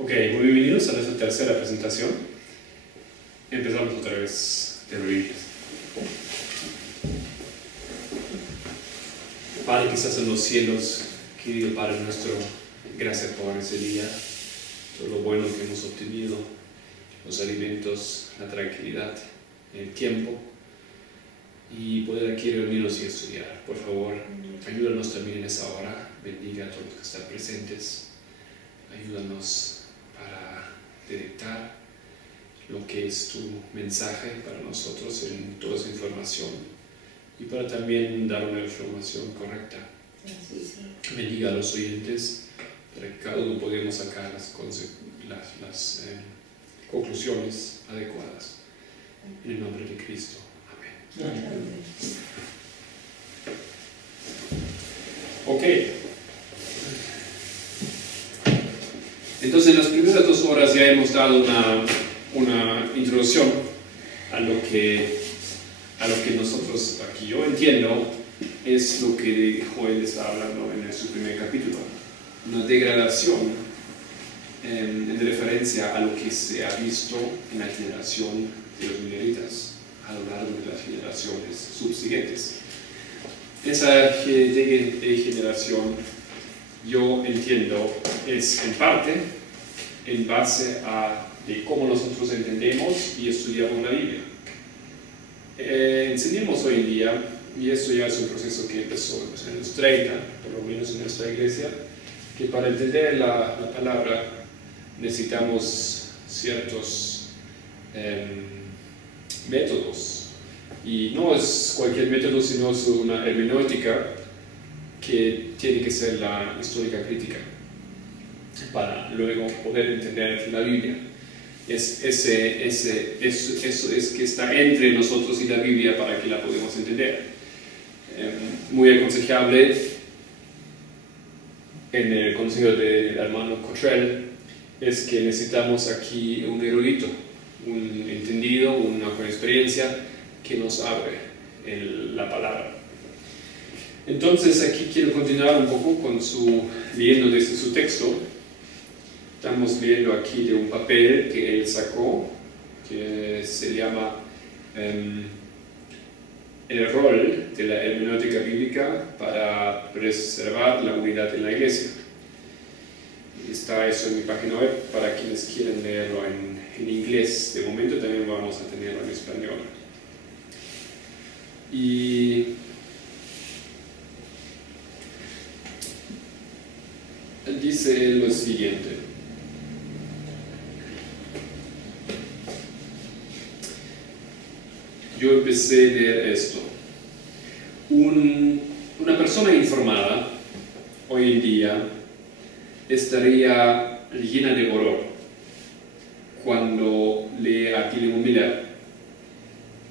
Ok, muy bienvenidos a nuestra tercera presentación. Empezamos otra vez de rodillas. Padre que estás en los cielos, querido Padre nuestro, gracias por ese día, todo lo bueno que hemos obtenido, los alimentos, la tranquilidad, el tiempo, y poder aquí reunirnos y estudiar. Por favor, ayúdanos también en esa hora, bendiga a todos los que están presentes, ayúdanos para detectar lo que es tu mensaje para nosotros en toda esa información y para también dar una información correcta. Bendiga a los oyentes para que cada uno podamos sacar las conclusiones adecuadas. En el nombre de Cristo. Amén. Amén. Ok. Entonces en las primeras 2 horas ya hemos dado una introducción a lo que nosotros aquí yo entiendo es lo que Joel está hablando en su primer capítulo, una degradación en referencia a lo que se ha visto en la generación de los mineritas a lo largo de las generaciones subsiguientes. Esa degeneración yo entiendo es en parte en base a de cómo nosotros entendemos y estudiamos la Biblia. Enseñamos hoy en día, y esto ya es un proceso que empezó en los años 30, por lo menos en nuestra iglesia, que para entender la palabra necesitamos ciertos métodos, y no es cualquier método, sino es una hermenéutica que tiene que ser la histórica crítica para luego poder entender la Biblia. Eso es que está entre nosotros y la Biblia para que la podamos entender. Muy aconsejable en el consejo del hermano Cottrell es que necesitamos aquí un erudito, un entendido, una con experiencia que nos abre la palabra. Entonces aquí quiero continuar un poco con leyendo desde su texto. Estamos leyendo aquí de un papel que él sacó, que se llama El rol de la hermenéutica bíblica para preservar la unidad en la iglesia. Está eso en mi página web para quienes quieren leerlo en inglés. De momento también vamos a tenerlo en español. Y dice lo siguiente. Yo empecé a leer esto. Una persona informada hoy en día estaría llena de horror cuando lee a Tillemont Miller,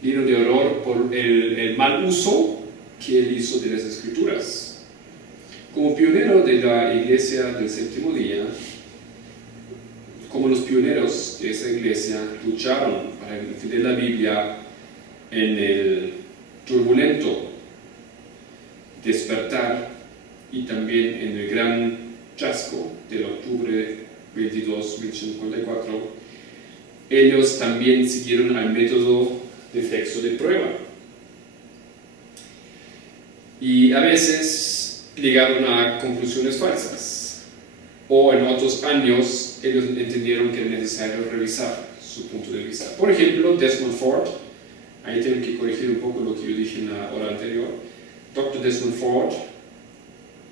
lleno de horror por el mal uso que él hizo de las Escrituras. Como pionero de la iglesia del séptimo día, como los pioneros de esa iglesia lucharon para entender la Biblia en el turbulento despertar y también en el gran chasco del octubre 22, 1854, ellos también siguieron al método de texto de prueba. Y a veces llegaron a conclusiones falsas, o en otros años ellos entendieron que era necesario revisar su punto de vista. Por ejemplo, Desmond Ford, ahí tengo que corregir un poco lo que yo dije en la hora anterior. Dr. Desmond Ford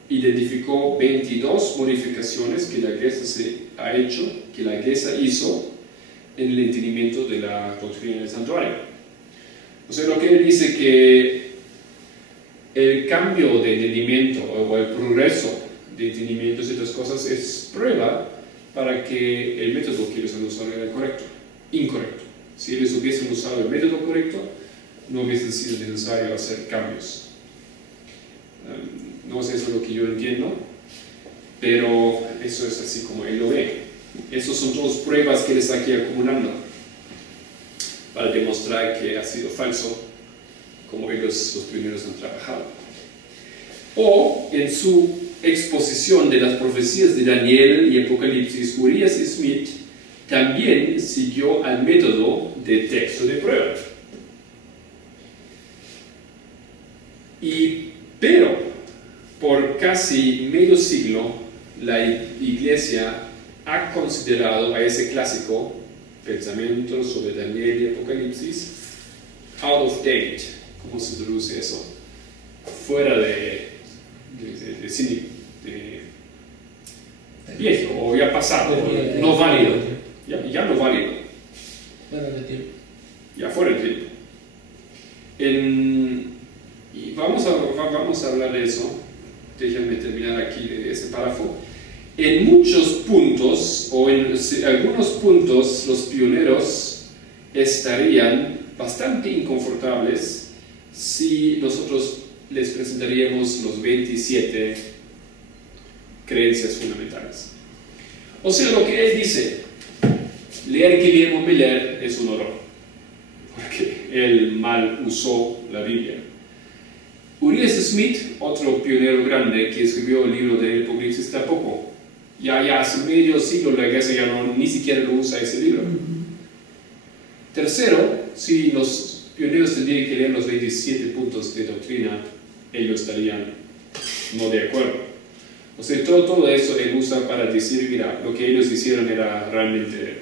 identificó 22 modificaciones que la iglesia hizo en el entendimiento de la doctrina del santuario. O sea, lo que él dice que el cambio de entendimiento o el progreso de entendimiento de estas cosas es prueba para que el método que ellos han usado era incorrecto. Si ellos hubiesen usado el método correcto, no hubiese sido necesario hacer cambios. No es eso lo que yo entiendo, pero eso es así como él lo ve. Esas son todas pruebas que él está aquí acumulando para demostrar que ha sido falso, como ellos, los primeros, han trabajado. O en su exposición de las profecías de Daniel y Apocalipsis, Urias Smith también siguió al método de texto de prueba. Pero por casi medio siglo la Iglesia ha considerado a ese clásico, Pensamientos sobre Daniel y Apocalipsis, out of date. ¿Cómo se traduce eso? Fuera de viejo, o ya pasado, no válido, ya no válido, ya fuera de tiempo. Y vamos a hablar de eso. Déjenme terminar aquí de ese párrafo. En muchos puntos, o en algunos puntos, los pioneros estarían bastante inconfortables si nosotros les presentaríamos los 27 creencias fundamentales. O sea, lo que él dice, leer Guillermo Miller es un horror, porque él mal usó la Biblia. Urias Smith, otro pionero grande que escribió el libro de Apocalipsis, tampoco. Ya hace medio siglo la iglesia ya ni siquiera lo usa ese libro. Tercero, si los pioneros tendrían que leer los 27 puntos de doctrina, ellos estarían no de acuerdo. O sea, todo eso él usa para decir, mira, lo que ellos hicieron era realmente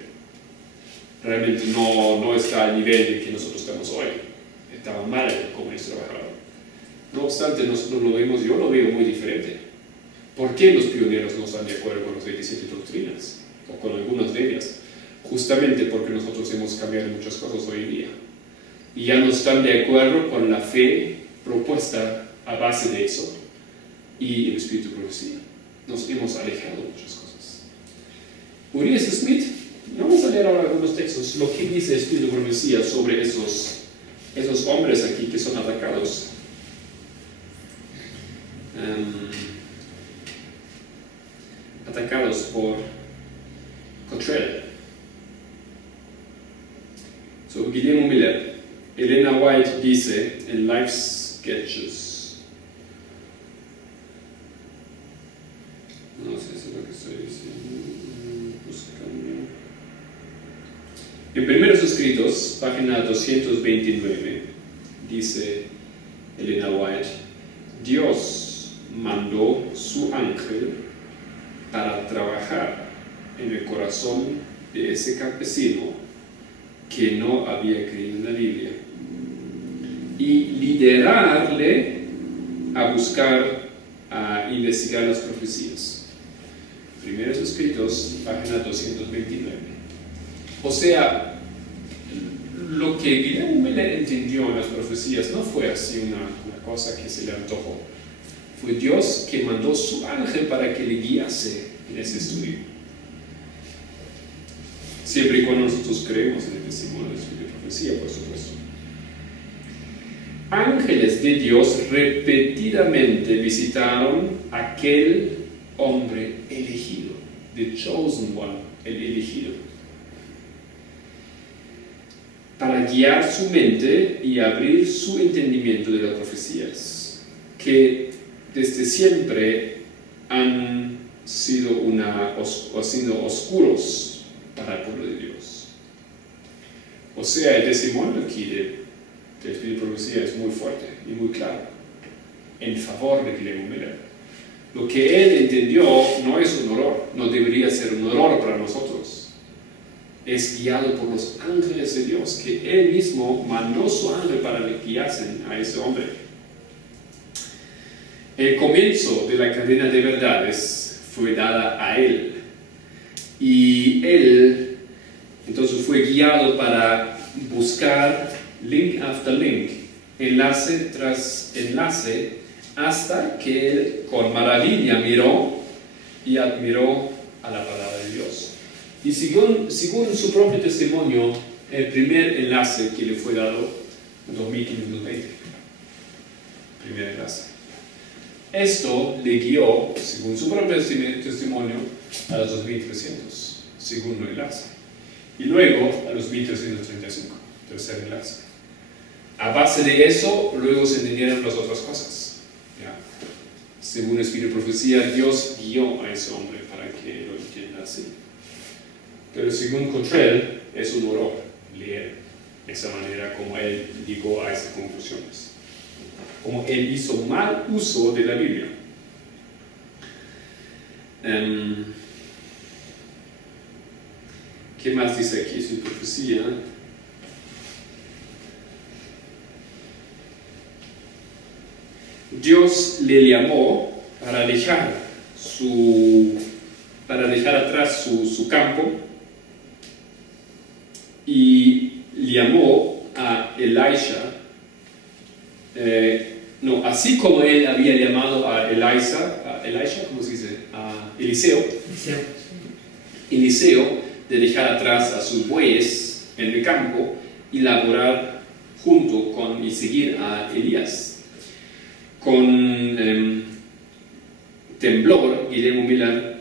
no está al nivel de que nosotros estamos hoy. Estaba mal como ellos trabajaron. No obstante, nosotros lo vemos, yo lo veo muy diferente. ¿Por qué los pioneros no están de acuerdo con las 27 doctrinas? O con algunas de ellas. Justamente porque nosotros hemos cambiado muchas cosas hoy en día. Y ya no están de acuerdo con la fe propuesta a base de eso y el espíritu de profecía. Nos hemos alejado de muchas cosas. Urias Smith, vamos a leer ahora algunos textos, lo que dice el espíritu de profecía sobre esos hombres aquí que son atacados. Atacados por Cottrell. Guillermo Miller. Elena White dice en Life Sketches. No sé si es lo que estoy diciendo. Buscando. En Primeros Escritos, página 229, dice Elena White: Dios mandó su ángel para trabajar en el corazón de ese campesino que no había creído en la Biblia y liderarle a buscar, a investigar las profecías. Primeros Escritos, página 229. O sea, lo que Guillermo Miller entendió en las profecías no fue así una cosa que se le antojó. Fue Dios que mandó su ángel para que le guiase en ese estudio. Siempre y cuando nosotros creemos en el testimonio del Espíritu de profecía, por supuesto. Ángeles de Dios repetidamente visitaron a aquel hombre elegido, the chosen one, el elegido, para guiar su mente y abrir su entendimiento de las profecías, que desde siempre han sido oscuros para el pueblo de Dios. O sea, el testimonio aquí del Espíritu de profecía es muy fuerte y muy claro en favor de Guillermo Miller. Lo que él entendió no es un horror, no debería ser un horror para nosotros. Es guiado por los ángeles de Dios, que él mismo mandó su ángel para que guiasen a ese hombre. El comienzo de la cadena de verdades fue dada a él. Y él entonces fue guiado para buscar link after link, enlace tras enlace, hasta que él con maravilla miró y admiró a la palabra de Dios. Y según su propio testimonio, el primer enlace que le fue dado, 2520, primer enlace. Esto le guió, según su propio testimonio, a los 2300, segundo enlace. Y luego a los 1335, tercer enlace. A base de eso, luego se entendieron las otras cosas. ¿Ya? según el Espíritu de Profecía, Dios guió a ese hombre para que lo entienda así. Pero según Cottrell, es un horror leer esa manera como él llegó a esas conclusiones. Como él hizo mal uso de la Biblia. ¿Qué más dice aquí su profecía? Dios le llamó para dejar atrás su campo y llamó a Elisha, así como él había llamado a Elisha, ¿cómo se dice? A Eliseo, de dejar atrás a sus bueyes en el campo y laborar junto con y seguir a Elías. Con temblor, Guillermo Miller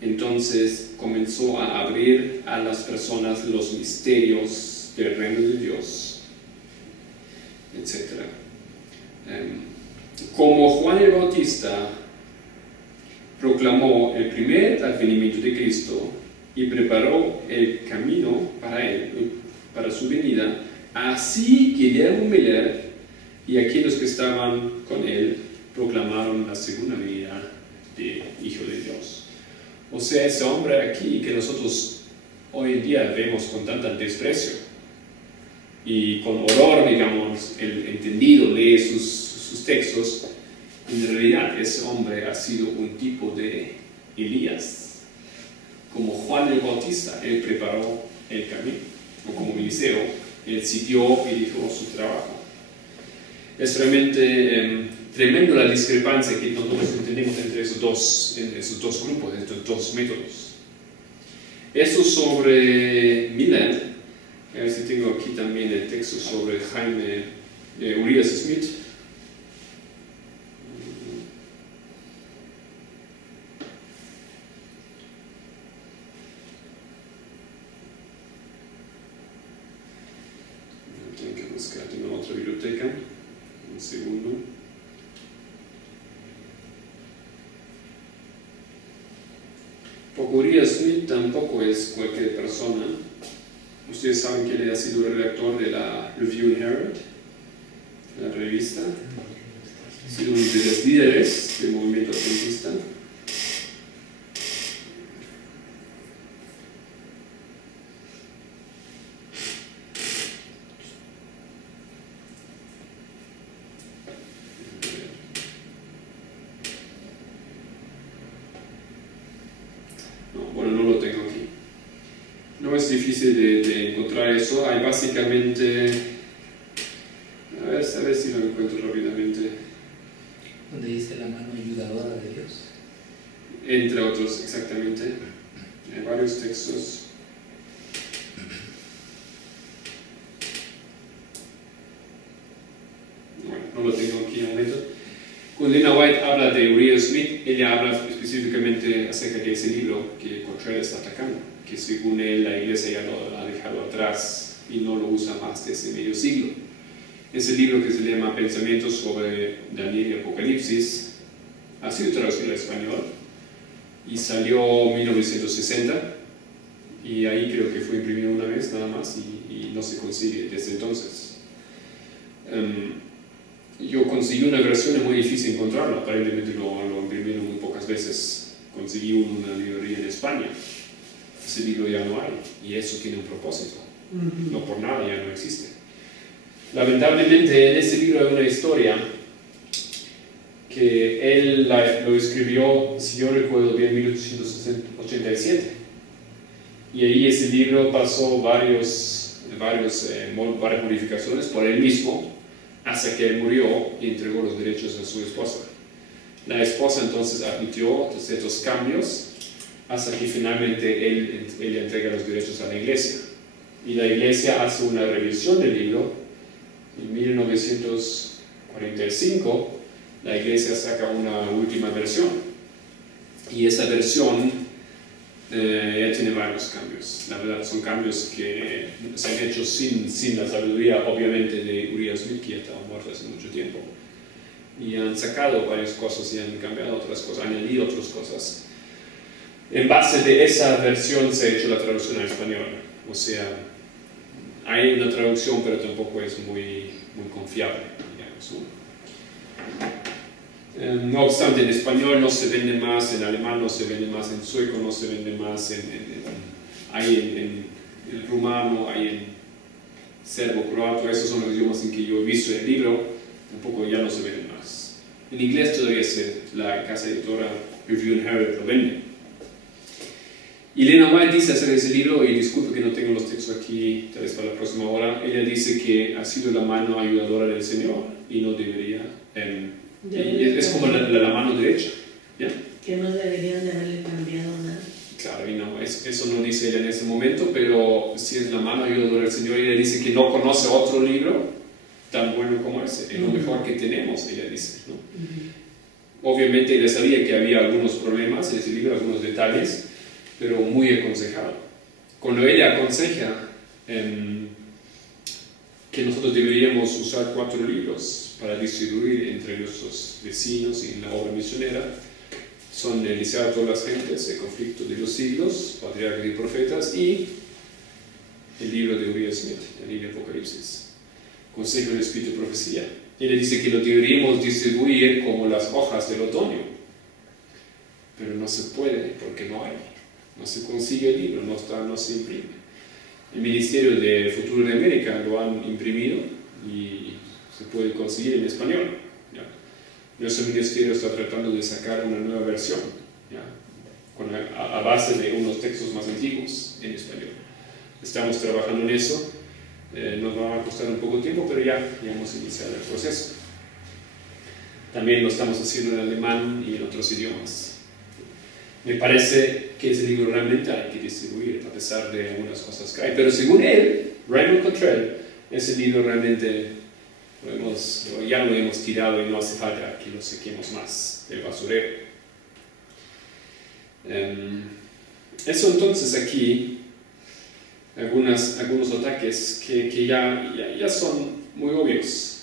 entonces comenzó a abrir a las personas los misterios del reino de Dios, etc. Como Juan el Bautista proclamó el primer advenimiento de Cristo y preparó el camino para él, para su venida, así Guillermo Miller y aquellos que estaban con él proclamaron la segunda venida del Hijo de Dios. O sea, ese hombre aquí que nosotros hoy en día vemos con tanto desprecio y con horror, digamos, el entendido lee sus textos, en realidad ese hombre ha sido un tipo de Elías. Como Juan el Bautista, él preparó el camino, o como Eliseo, él siguió y dijo su trabajo. Es realmente tremendo la discrepancia que nosotros entendemos entre esos dos grupos, estos dos métodos. Eso sobre Miller. A ver si tengo aquí también el texto sobre Uriah Smith. Tengo que buscar en otra biblioteca. Un segundo. Uriah Smith tampoco es cualquier persona. Ustedes saben que él ha sido el redactor de la Review and Herald, la revista. Ha sido uno de los líderes del movimiento adventista. No lo tengo aquí. No es difícil de encontrar eso. Hay básicamente... A ver si lo encuentro rápidamente. Donde dice la mano ayudadora de Dios. Entre otros, exactamente. Hay varios textos. Bueno, no lo tengo aquí en el momento. Cuando Lena White habla de Uriah Smith, ella habla específicamente acerca de ese libro que Cottrell está atacando, que según él la iglesia ya lo ha dejado atrás y no lo usa más desde medio siglo. Ese libro que se llama Pensamientos sobre Daniel y Apocalipsis ha sido traducido al español y salió en 1960 y ahí creo que fue imprimido una vez nada más y no se consigue desde entonces. Yo conseguí una versión, es muy difícil encontrarla, aparentemente lo imprimieron muy pocas veces. Conseguí una librería en España. Ese libro ya no hay, y eso tiene un propósito. No por nada, ya no existe. Lamentablemente, en ese libro hay una historia que él lo escribió, si yo recuerdo bien, en 1887. Y ahí ese libro pasó varias modificaciones por él mismo, hasta que él murió y entregó los derechos a su esposa. La esposa entonces admitió ciertos cambios hasta que finalmente él entrega los derechos a la iglesia. Y la iglesia hace una revisión del libro. En 1945 la iglesia saca una última versión. Y esa versión ya tiene varios cambios. La verdad son cambios que se han hecho sin la sabiduría obviamente de Uriah Smith, que ya estaba muerto hace mucho tiempo. y han sacado varias cosas y han cambiado otras cosas, añadido otras cosas. En base de esa versión se ha hecho la traducción al español. O sea, hay una traducción, pero tampoco es muy confiable, digamos, ¿no? No obstante, en español no se vende más, en alemán no se vende más, en sueco no se vende más, hay en rumano, hay en serbo-croato, esos son los idiomas en que yo he visto el libro, tampoco ya no se venden más. En inglés todavía la casa editora Review and Herald lo vende. Y Lena White dice acerca de ese libro, y disculpe que no tengo los textos aquí, tal vez para la próxima hora, ella dice que ha sido la mano ayudadora del Señor y no debería, es como la mano derecha, ¿ya? Que no deberían de haberle cambiado nada. Claro, y no, eso no dice ella en ese momento, pero si es la mano ayudadora del Señor, ella dice que no conoce otro libro tan bueno como ese, es lo mejor que tenemos, ella dice, ¿no? Obviamente ella sabía que había algunos problemas en ese libro, algunos detalles, pero muy aconsejado. Cuando ella aconseja que nosotros deberíamos usar 4 libros para distribuir entre nuestros vecinos y en la obra misionera, son Eliseo a todas las gentes, el conflicto de los siglos, patriarcas y profetas, y el libro de Uriah Smith, el libro de Apocalipsis, Consejo del Espíritu y Profecía. Ella dice que lo deberíamos distribuir como las hojas del otoño, pero no se puede porque no hay. No se consigue el libro, no se imprime. El Ministerio de Futuro de América lo han imprimido y se puede conseguir en español, ¿ya? Nuestro ministerio está tratando de sacar una nueva versión, ¿ya? A base de unos textos más antiguos en español. Estamos trabajando en eso, nos va a costar un poco de tiempo, pero ya hemos iniciado el proceso. También lo estamos haciendo en alemán y en otros idiomas. Me parece que ese libro realmente hay que distribuir, a pesar de algunas cosas que hay. Pero según él, Raymond Cottrell, ese libro realmente ya lo hemos tirado y no hace falta que lo saquemos más del basurero. Eso entonces aquí, algunos ataques que ya son muy obvios.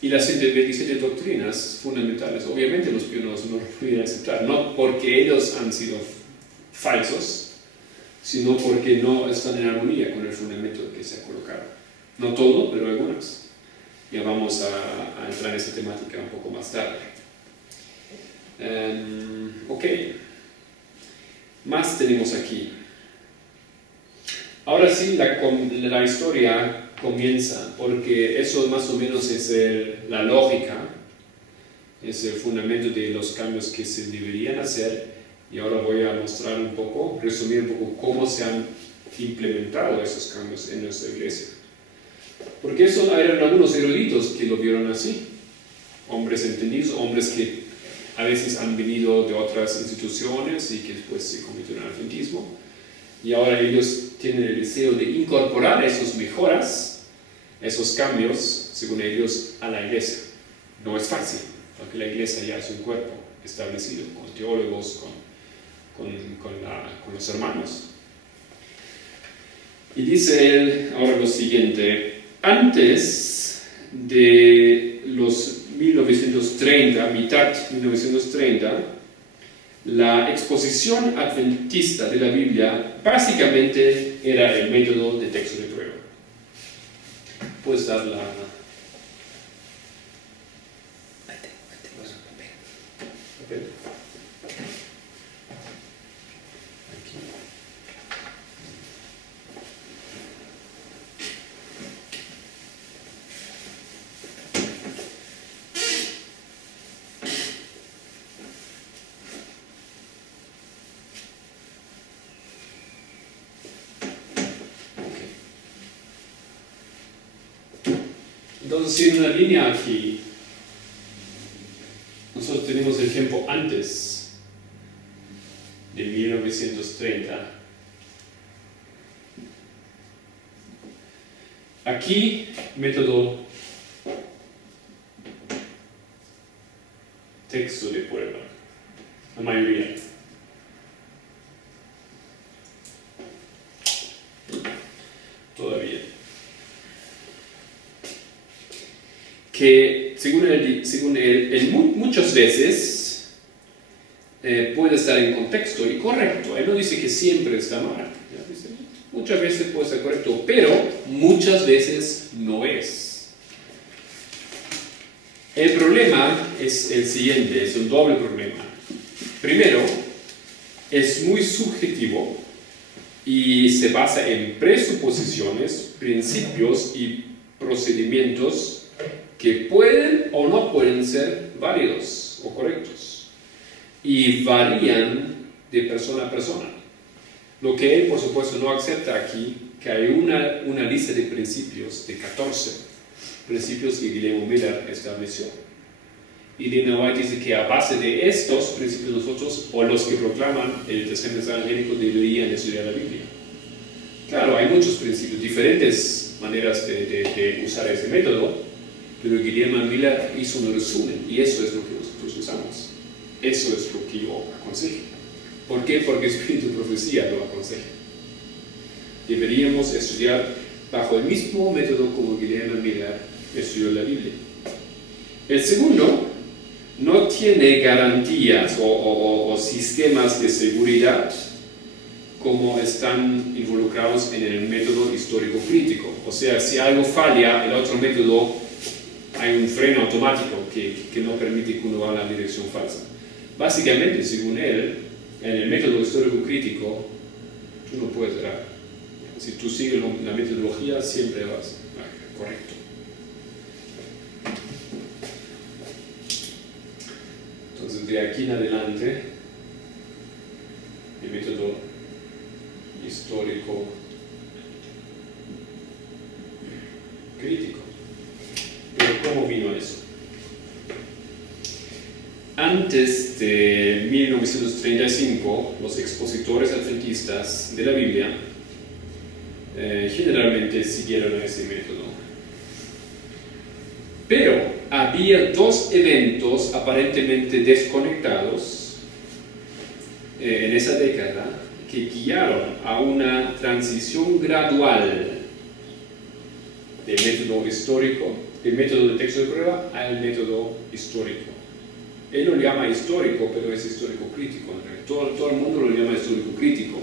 Y las 27 doctrinas fundamentales, obviamente los pioneros no lo pudieron aceptar, no porque ellos han sido falsos, sino porque no están en armonía con el fundamento que se ha colocado. No todo, pero algunas. Ya vamos a entrar en esa temática un poco más tarde. Ok. Más tenemos aquí. Ahora sí, la historia comienza, porque eso más o menos es la lógica, es el fundamento de los cambios que se deberían hacer, y ahora voy a mostrar un poco, resumir un poco cómo se han implementado esos cambios en nuestra iglesia. Porque eso eran algunos eruditos que lo vieron así, hombres entendidos, hombres que a veces han venido de otras instituciones y que después se convirtieron en adventismo, y ahora ellos tienen el deseo de incorporar esas mejoras, esos cambios, según ellos, a la iglesia. No es fácil, porque la iglesia ya es un cuerpo establecido, con teólogos, con los hermanos. Y dice él ahora lo siguiente: antes de los 1930, mitad 1930, la exposición adventista de la Biblia básicamente era el método de texto de prueba. Puedes dar la... papel. Aquí. Entonces, si en una línea aquí, nosotros tenemos el tiempo antes de 1930. Aquí, método texto de prueba, la mayoría. Todavía. que según él, muchas veces puede estar en contexto y correcto. Él no dice que siempre está mal. ¿Ya? Dice, muchas veces puede ser correcto, pero muchas veces no es. El problema es el siguiente, es un doble problema. Primero, es muy subjetivo y se basa en presuposiciones, principios y procedimientos que pueden o no pueden ser válidos o correctos y varían de persona a persona. Lo que él, por supuesto, no acepta aquí, que hay una lista de principios, de 14 principios que Guillermo Miller estableció. Y Dana White dice que a base de estos principios nosotros, o los que proclaman el tercer mensaje angélico, deberían estudiar la Biblia. Claro, hay muchos principios, diferentes maneras de usar ese método, pero Guillermo Miller hizo un resumen y eso es lo que nosotros usamos. Eso es lo que yo aconsejo. ¿Por qué? Porque Espíritu y Profecía lo aconseja. Deberíamos estudiar bajo el mismo método como Guillermo Miller estudió la Biblia. El segundo no tiene garantías o sistemas de seguridad como están involucrados en el método histórico crítico. O sea, si algo falla, el otro método, hay un freno automático que no permite que uno vaya en la dirección falsa. Básicamente, según él, en el método histórico crítico, tú no puedes errar. Si tú sigues la metodología, siempre vas correcto. Entonces, de aquí en adelante, el método histórico crítico. Pero ¿cómo vino eso? Antes de 1935, los expositores adventistas de la Biblia generalmente siguieron ese método. Pero había dos eventos aparentemente desconectados en esa década que guiaron a una transición gradual del método histórico, del método de texto de prueba, al método histórico. Él lo llama histórico, pero es histórico crítico. Todo el mundo lo llama histórico crítico.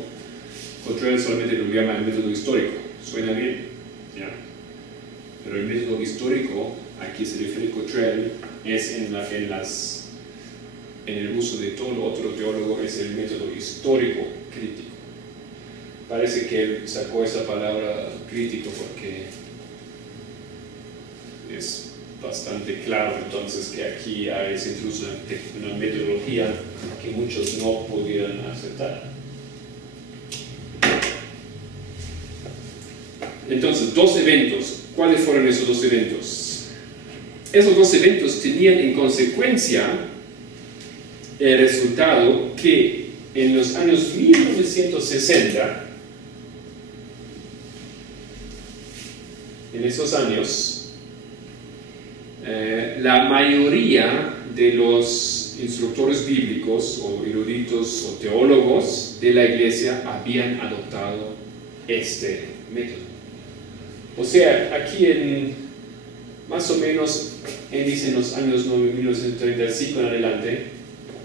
Cottrell solamente lo llama el método histórico. ¿Suena bien? ¿Ya? Pero el método histórico, aquí se refiere Cottrell, es en el uso de todo otro teólogo, es el método histórico crítico. Parece que él sacó esa palabra crítico porque es bastante claro entonces que aquí hay incluso una metodología que muchos no pudieran aceptar. Entonces, dos eventos. ¿Cuáles fueron esos dos eventos? Esos dos eventos tenían en consecuencia el resultado que en los años 1960, en esos años, la mayoría de los instructores bíblicos o eruditos o teólogos de la iglesia habían adoptado este método. O sea, aquí más o menos, dice en los años 1935 en adelante,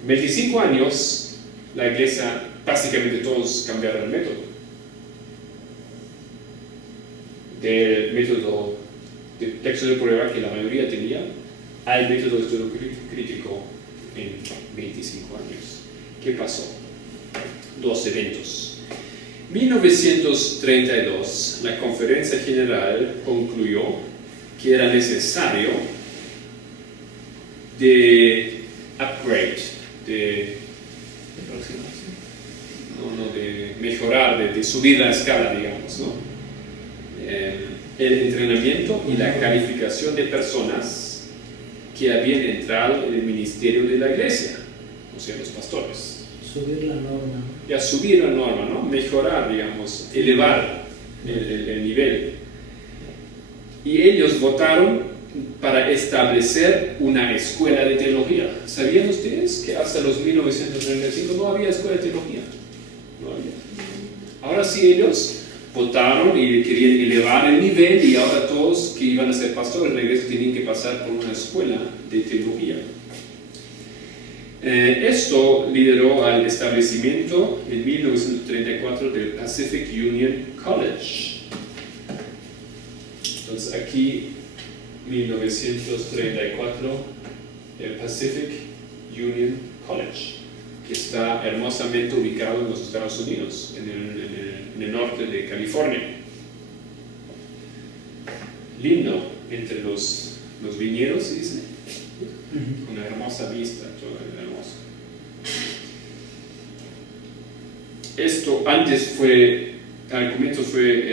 25 años, la iglesia, básicamente todos cambiaron el método. Del método de texto de prueba que la mayoría tenía, al método histórico crítico en 25 años. ¿Qué pasó? Dos eventos. 1932, la Conferencia General concluyó que era necesario de upgrade, de mejorar, de subir la escala, digamos, ¿no? El entrenamiento y la calificación de personas que habían entrado en el ministerio de la iglesia, o sea, los pastores. Subir la norma. Ya subir la norma, ¿no? Mejorar, digamos, elevar el nivel. Y ellos votaron para establecer una escuela de teología. ¿Sabían ustedes que hasta los 1935 no había escuela de teología? No había. Ahora sí ellos votaron y querían elevar el nivel, y ahora todos que iban a ser pastores en la iglesia tenían que pasar por una escuela de teología. Esto lideró al establecimiento en 1934 del Pacific Union College. Entonces aquí, 1934, el Pacific Union College, que está hermosamente ubicado en los Estados Unidos, en el norte de California. Lindo, entre los viñedos, se dice, una hermosa vista, todo hermoso. Esto antes fue, al comienzo fue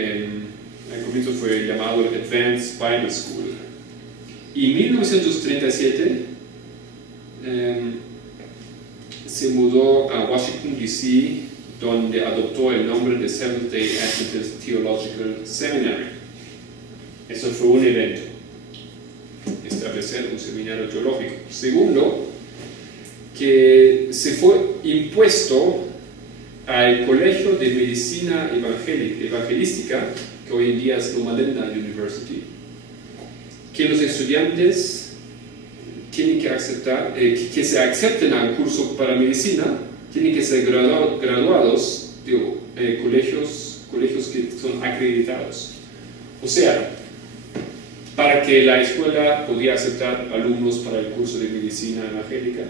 llamado Advanced Bible School. Y en 1937 se mudó a Washington, D.C., donde adoptó el nombre de Seventh-day Adventist Theological Seminary. Eso fue un evento, establecer un seminario teológico. Segundo, que se fue impuesto al Colegio de Medicina Evangelística, que hoy en día es Loma Linda University, que los estudiantes tienen que aceptar, que se acepten al curso para medicina, tienen que ser graduados de colegios que son acreditados. O sea, para que la escuela pudiera aceptar alumnos para el curso de medicina evangelística,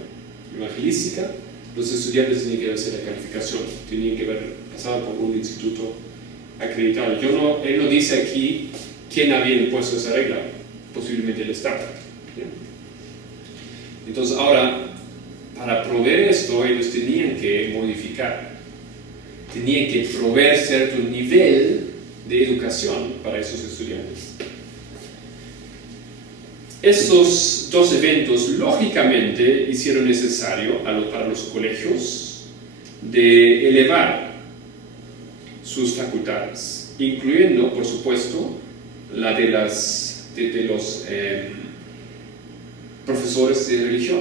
los estudiantes tenían que hacer la calificación, tenían que haber pasado por un instituto acreditado. Él no dice aquí quién había impuesto esa regla, posiblemente el Estado. ¿Sí? Entonces ahora, para proveer esto, ellos tenían que modificar, tenían que proveer cierto nivel de educación para esos estudiantes. Estos dos eventos, lógicamente, hicieron necesario para los colegios de elevar sus facultades, incluyendo, por supuesto, la de los profesores de religión.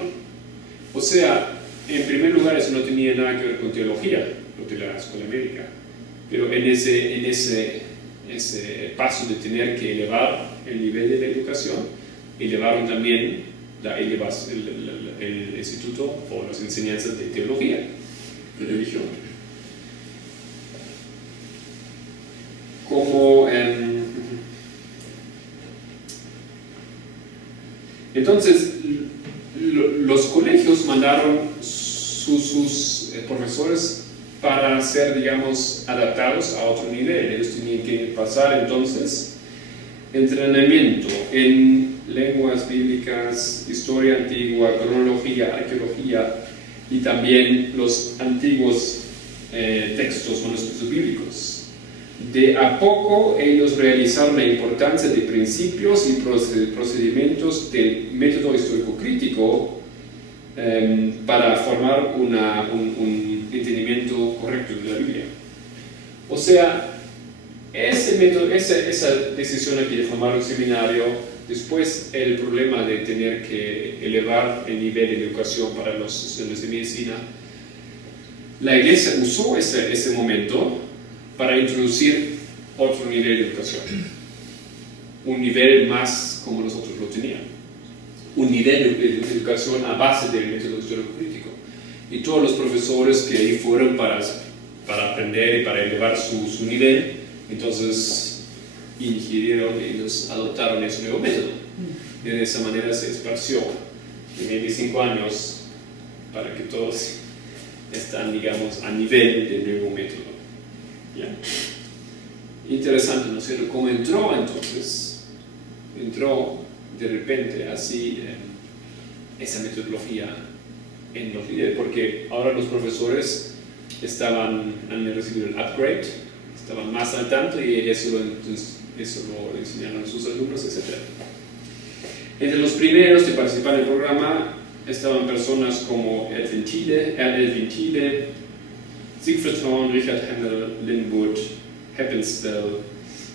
O sea, en primer lugar, eso no tenía nada que ver con teología, lo de la escuela médica, pero en ese paso de tener que elevar el nivel de la educación, elevaron también el instituto o las enseñanzas de teología, de religión. Entonces, los colegios mandaron sus profesores para ser, digamos, adaptados a otro nivel. Ellos tenían que pasar entonces entrenamiento en lenguas bíblicas, historia antigua, cronología, arqueología y también los antiguos textos, manuscritos bíblicos. De a poco ellos realizaron la importancia de principios y procedimientos del método histórico crítico para formar un entendimiento correcto de la Biblia. O sea, esa decisión aquí de formar un seminario, después el problema de tener que elevar el nivel de educación para los estudiantes de medicina, la iglesia usó ese momento para introducir otro nivel de educación, un nivel más como los otros lo tenían, un nivel de educación a base del método histórico crítico. Y todos los profesores que ahí fueron para aprender y para elevar su nivel, entonces ingirieron, ellos adoptaron ese nuevo método. Y de esa manera se esparció en 25 años para que todos están, digamos, a nivel del nuevo método. ¿Ya? Interesante, ¿no es cierto? ¿Cómo entró entonces? Entró de repente así esa metodología en los líderes, porque ahora los profesores han recibido el upgrade, estaban más al tanto y eso lo enseñaron a sus alumnos, etc. Entre los primeros de participar en el programa estaban personas como Edwin Thiele, Siegfried Horn, Richard Hemmel, Linwood, Heppenstall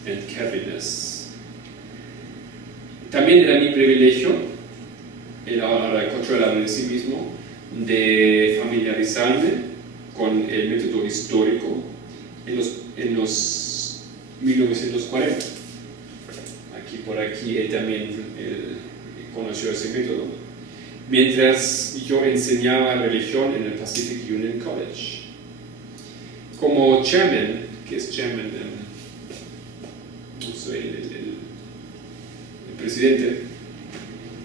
y Calvinus. También era mi privilegio, ahora controlar de sí mismo, de familiarizarme con el método histórico en 1940. Aquí por aquí él también conoció ese método. Mientras yo enseñaba religión en el Pacific Union College. Como chairman, que es chairman, no soy el presidente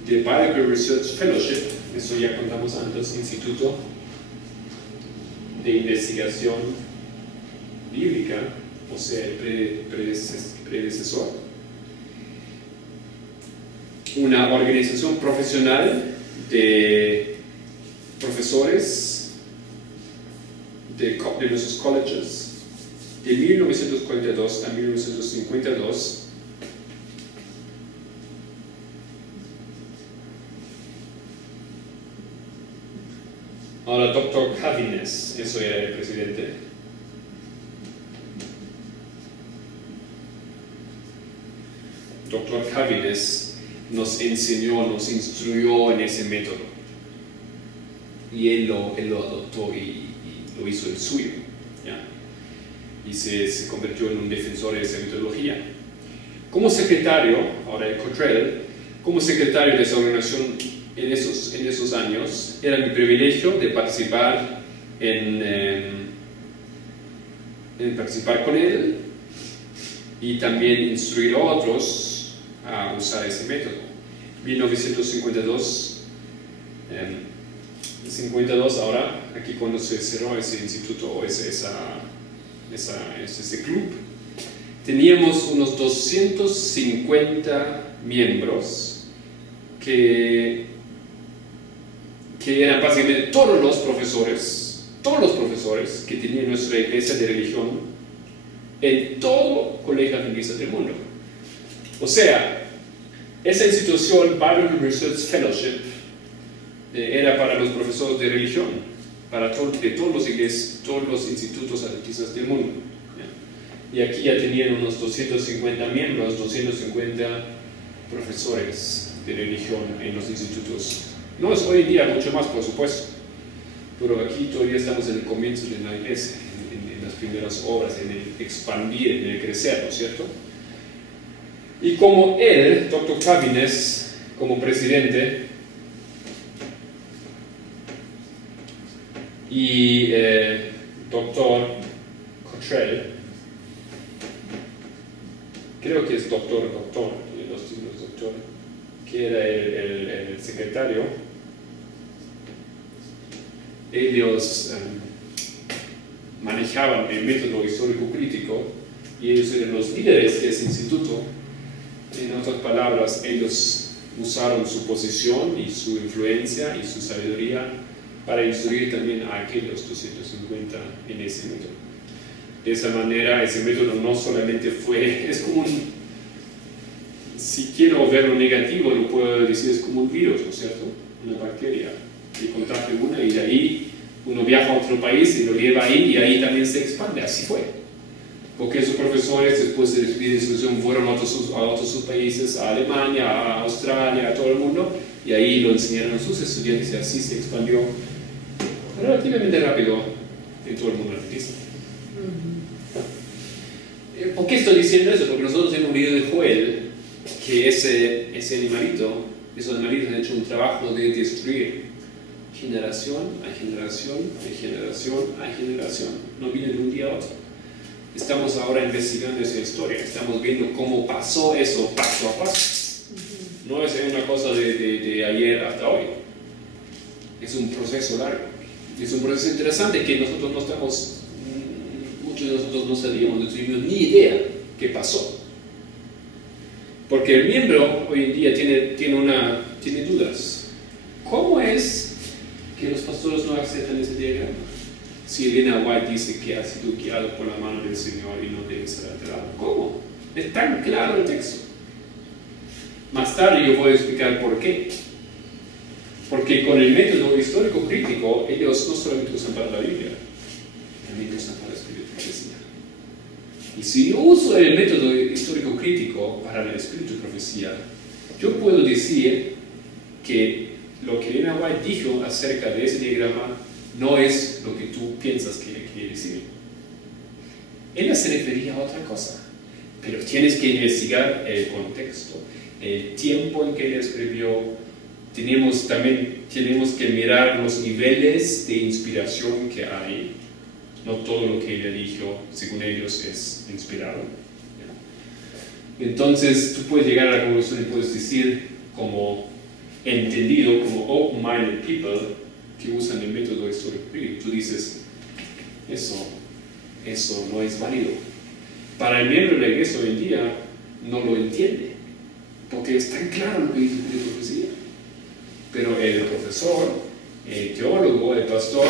de Biblical Research Fellowship, eso ya contamos antes, Instituto de Investigación Bíblica, o sea, el predecesor. Una organización profesional de profesores de nuestros colleges de 1942 a 1952. Ahora, Dr. Cavines, eso era el presidente. Dr. Cavines nos enseñó, nos instruyó en ese método. Y él lo adoptó y lo hizo el suyo. ¿Ya? Y se convirtió en un defensor de esa metodología. Como secretario, ahora el Cottrell, como secretario de esa organización en esos años, era mi privilegio de participar participar con él y también instruir a otros a usar ese método. 1952, ahora, aquí cuando se cerró ese instituto o ese club, teníamos unos 250 miembros que eran básicamente todos los profesores que tenía nuestra iglesia de religión en todo colegio adventista del mundo. O sea, esa institución, Biblical Research Fellowship, era para los profesores de religión, para de todos los institutos adventistas del mundo. ¿Ya? Y aquí ya tenían unos 250 miembros, 250 profesores de religión en los institutos. No es hoy en día mucho más, por supuesto, pero aquí todavía estamos en el comienzo de la iglesia, en las primeras obras, en el expandir, en el crecer, ¿no es cierto? Y como él, Dr. Cavines, como presidente, y Dr. Cottrell, creo que es doctor, los títulos doctor, que era el secretario, ellos manejaban el método histórico crítico y ellos eran los líderes de ese instituto. En otras palabras, ellos usaron su posición y su influencia y su sabiduría para instruir también a aquellos 250 en ese método. De esa manera, ese método no solamente es como si quiero ver lo negativo, lo puedo decir, es como un virus, ¿no es cierto? Una bacteria que contagia una y de ahí uno viaja a otro país y lo lleva ahí y ahí también se expande. Así fue. Porque esos profesores, después de recibir instrucción, fueron a otros países, a Alemania, a Australia, a todo el mundo, y ahí lo enseñaron a sus estudiantes y así se expandió relativamente rápido en todo el mundo adventista. ¿Por qué estoy diciendo eso? Porque nosotros hemos leído de Joel que esos animalitos han hecho un trabajo de destruir generación a generación, de generación a generación. No viene de un día a otro. Estamos ahora investigando esa historia, estamos viendo cómo pasó eso paso a paso. No es una cosa de ayer hasta hoy. Es un proceso largo. Es un proceso interesante que nosotros muchos de nosotros no sabíamos, no tuvimos ni idea qué pasó. Porque el miembro hoy en día tiene dudas. ¿Cómo es que los pastores no aceptan ese diagrama? Si Elena White dice que ha sido guiado por la mano del Señor y no debe ser alterado. ¿Cómo? Es tan claro el texto. Más tarde yo voy a explicar por qué. Porque con el método histórico crítico, ellos no solamente usan para la Biblia, también usan para el Espíritu y profecía. Y si yo uso el método histórico crítico para el Espíritu y profecía, yo puedo decir que lo que Elena White dijo acerca de ese diagrama no es lo que tú piensas que quiere decir. Ella se refería a otra cosa. pero tienes que investigar el contexto, el tiempo en que él escribió. También tenemos que mirar los niveles de inspiración que hay. No todo lo que él eligió, según ellos, es inspirado. Entonces, tú puedes llegar a la conclusión y puedes decir, como entendido, como open-minded people que usan el método histórico crítico, tú dices, eso no es válido. Para el miembro de la iglesia hoy en día no lo entiende, porque es tan claro lo que dice la profecía. Pero el profesor, el teólogo, el pastor,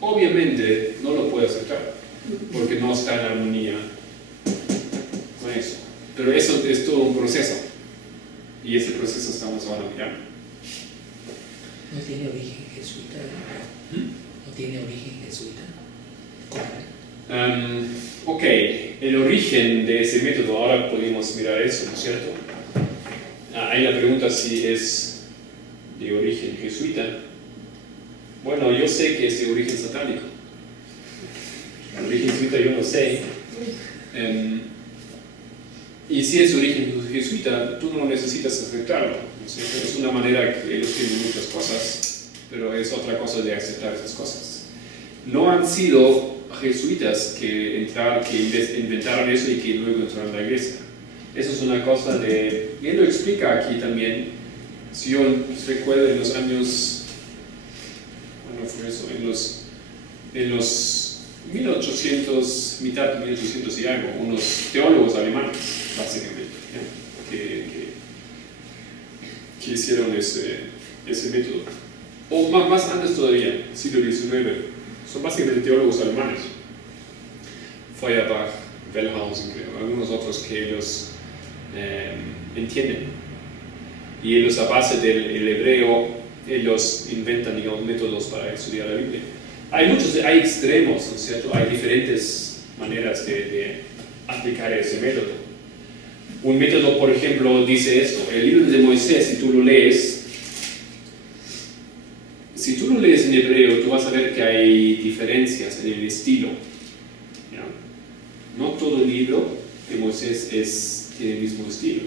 obviamente no lo puede aceptar, porque no está en armonía con eso. Pero eso es todo un proceso, y ese proceso estamos ahora mirando. ¿No tiene origen jesuita? ¿No tiene origen jesuita? Ok, el origen de ese método, ahora podemos mirar eso, ¿no es cierto? Hay la pregunta si es de origen jesuita. Bueno, yo sé que es de origen satánico. El origen jesuita yo no sé. Y si es de origen jesuita, tú no necesitas aceptarlo, ¿no es cierto? Es una manera que ellos tienen muchas cosas, pero es otra cosa de aceptar esas cosas. No han sido jesuitas que inventaron eso y que luego entraron a la iglesia. Eso es una cosa de... Y él lo explica aquí también. Si yo recuerdo en los años... ¿Cuándo fue eso? En los 1800, mitad de 1800 y algo, unos teólogos alemanes, básicamente, que hicieron ese método. O más antes todavía, siglo XIX. Son básicamente teólogos alemanes. Feuerbach, Wellhausen, creo, algunos otros que ellos entienden. Y ellos, a base del hebreo, ellos inventan, digamos, métodos para estudiar la Biblia. Hay extremos, ¿no es cierto? Hay diferentes maneras de aplicar ese método. Un método, por ejemplo, dice esto: el libro de Moisés, si tú lo lees en hebreo, tú vas a ver que hay diferencias en el estilo. ¿Ya? No todo el libro de Moisés tiene el mismo estilo.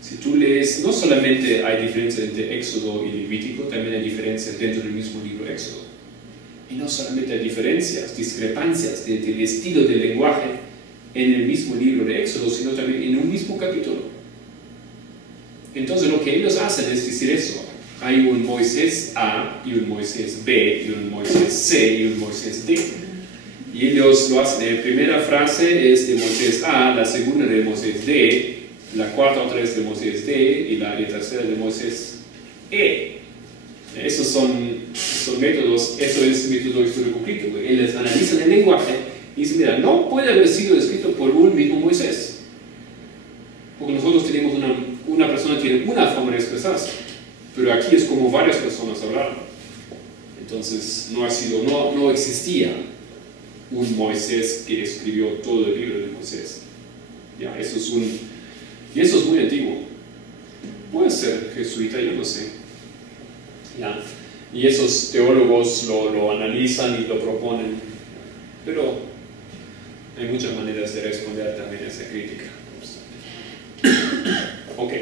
Si tú lees, no solamente hay diferencias entre Éxodo y Levítico, también hay diferencias dentro del mismo libro Éxodo. Y no solamente hay discrepancias del estilo del lenguaje en el mismo libro de Éxodo, sino también en un mismo capítulo. Entonces lo que ellos hacen es decir eso: hay un Moisés A, y un Moisés B, y un Moisés C, y un Moisés D. Y ellos lo hacen. La primera frase es de Moisés A, la segunda de Moisés D, la cuarta otra vez de Moisés D, y la tercera de Moisés E. Esos son métodos, eso es método histórico crítico. Ellos analizan el lenguaje y dicen, mira, no puede haber sido escrito por un mismo Moisés. Porque nosotros tenemos una persona tiene una forma de expresarse, pero aquí es como varias personas hablaron. Entonces no existía un Moisés que escribió todo el libro de Moisés. Ya, eso es muy antiguo. Puede ser jesuita, yo no sé. Ya. Y esos teólogos lo analizan y lo proponen, pero hay muchas maneras de responder también a esa crítica. Ok.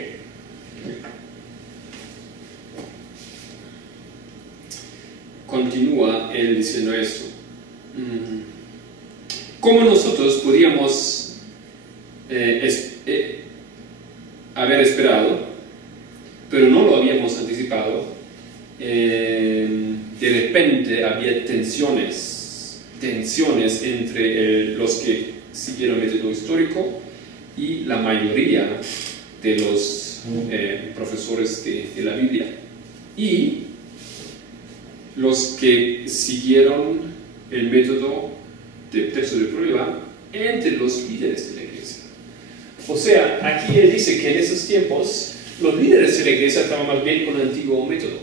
Continúa él diciendo esto: ¿cómo nosotros podríamos haber esperado, pero no lo habíamos anticipado? De repente había tensiones entre los que siguieron el método histórico y la mayoría de los profesores de la Biblia, y los que siguieron el método de texto de prueba entre los líderes de la iglesia. O sea, aquí él dice que en esos tiempos los líderes de la iglesia estaban más bien con el antiguo método,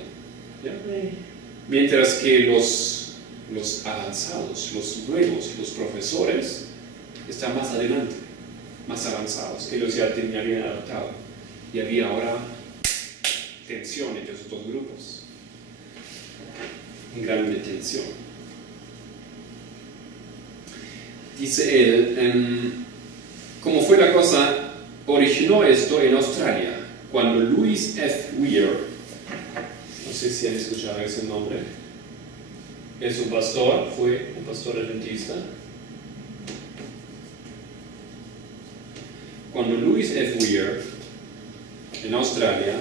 ¿ya? Mientras que los avanzados, los nuevos, los profesores, están más adelante, más avanzados. Ellos ya habían adaptado y había ahora tensión entre esos dos grupos, un grado de tensión. Dice él, ¿Cómo fue la cosa? Originó esto en Australia, cuando Louis F. Weir, no sé si han escuchado ese nombre, es un pastor, fue un pastor adventista. Cuando Louis F. Weir, en Australia,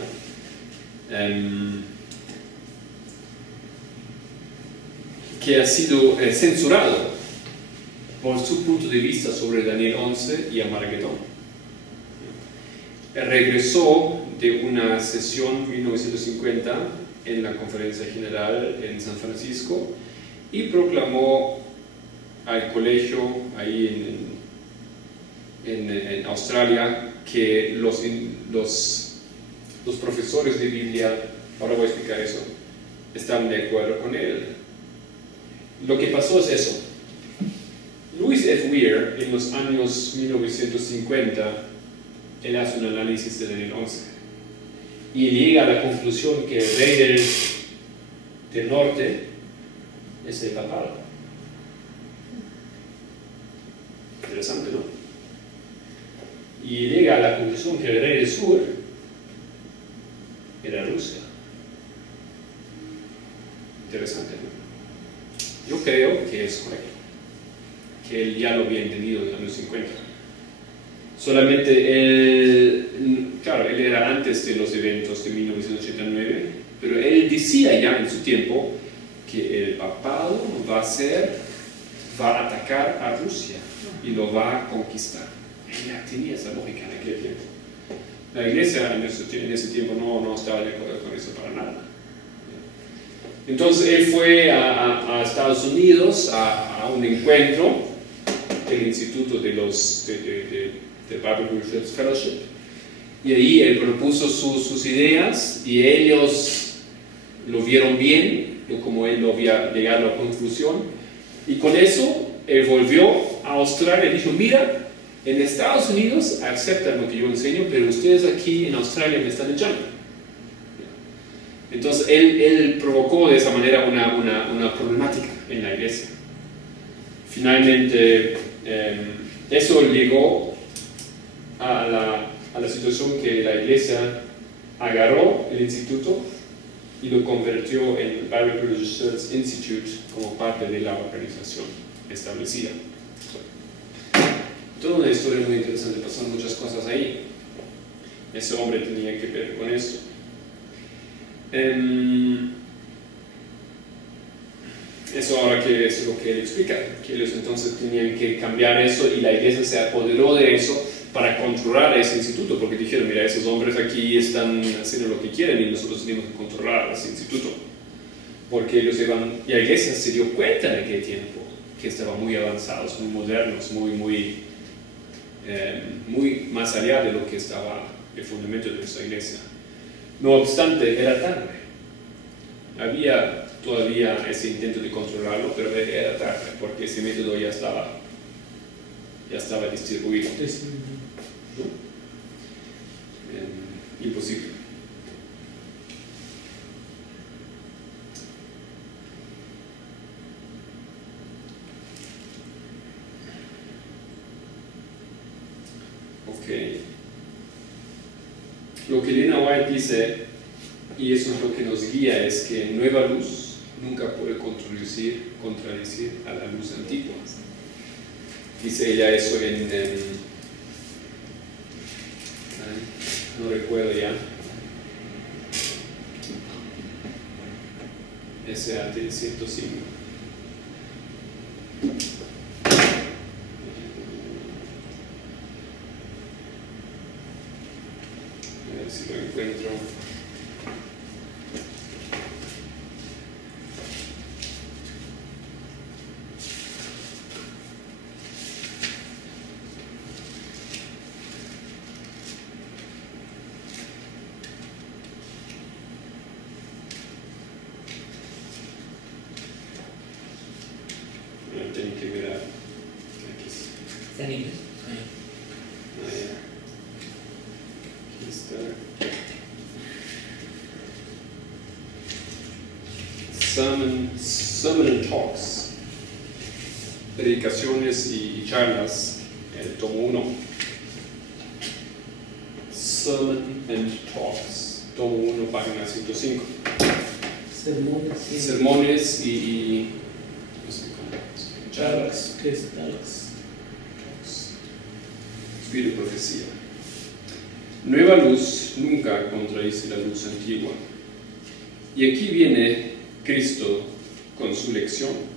que ha sido censurado por su punto de vista sobre Daniel 11 y Armagedón. Regresó de una sesión en 1950 en la Conferencia General en San Francisco y proclamó al colegio ahí en Australia que los profesores de Biblia, ahora voy a explicar eso, estaban de acuerdo con él. Lo que pasó es eso. Louis F. Weir, en los años 1950, él hace un análisis de Daniel 11 y llega a la conclusión que el rey del norte es el papado. Interesante, ¿no? Y llega a la conclusión que el rey del sur era Rusia. Interesante, ¿no? Yo creo que es correcto, que él ya lo había entendido en los años 50. Solamente él, claro, él era antes de los eventos de 1989, pero él decía ya en su tiempo que el papado va a atacar a Rusia y lo va a conquistar. Él ya tenía esa lógica en aquel tiempo. La iglesia en ese tiempo no estaba de acuerdo con eso para nada. Entonces él fue a Estados Unidos a un encuentro del Instituto de Bible Research Fellowship, y ahí él propuso sus ideas y ellos lo vieron bien, como él lo había llegado a la conclusión, y con eso él volvió a Australia y dijo: mira, en Estados Unidos aceptan lo que yo enseño, pero ustedes aquí en Australia me están echando. Entonces él provocó de esa manera una problemática en la iglesia. Finalmente eso llegó a la situación que la iglesia agarró el instituto y lo convirtió en Bible Research Institute como parte de la organización establecida. Toda una historia muy interesante, pasaron muchas cosas ahí. Ese hombre tenía que ver con esto. Eso ahora que es lo que él explica, que ellos entonces tenían que cambiar eso y la iglesia se apoderó de eso para controlar ese instituto, porque dijeron: mira, esos hombres aquí están haciendo lo que quieren y nosotros tenemos que controlar ese instituto, porque ellos iban, y la iglesia se dio cuenta en aquel tiempo que estaban muy avanzados, muy modernos, muy más allá de lo que estaba el fundamento de nuestra iglesia. No obstante, era tarde. Había todavía ese intento de controlarlo, pero era tarde, porque ese método ya estaba distribuido. ¿No? Imposible. Ok. Lo que Lena White dice, y eso es lo que nos guía, es que nueva luz nunca puede contradecir a la luz antigua. Dice ella eso no recuerdo ya, SAT 105. A ver si lo encuentro. Tengo que mirar. Aquí ¿Está en inglés? Aquí está. Sermon and Talks, predicaciones y charlas, el tomo 1. Sermon and Talks, tomo 1, página 105. Sermones. Sí. Sermones y no sé cómo, charlas. ¿Qué es talks? Espíritu de profecía. Nueva luz nunca contradice la luz antigua. Y aquí viene Cristo con su lección.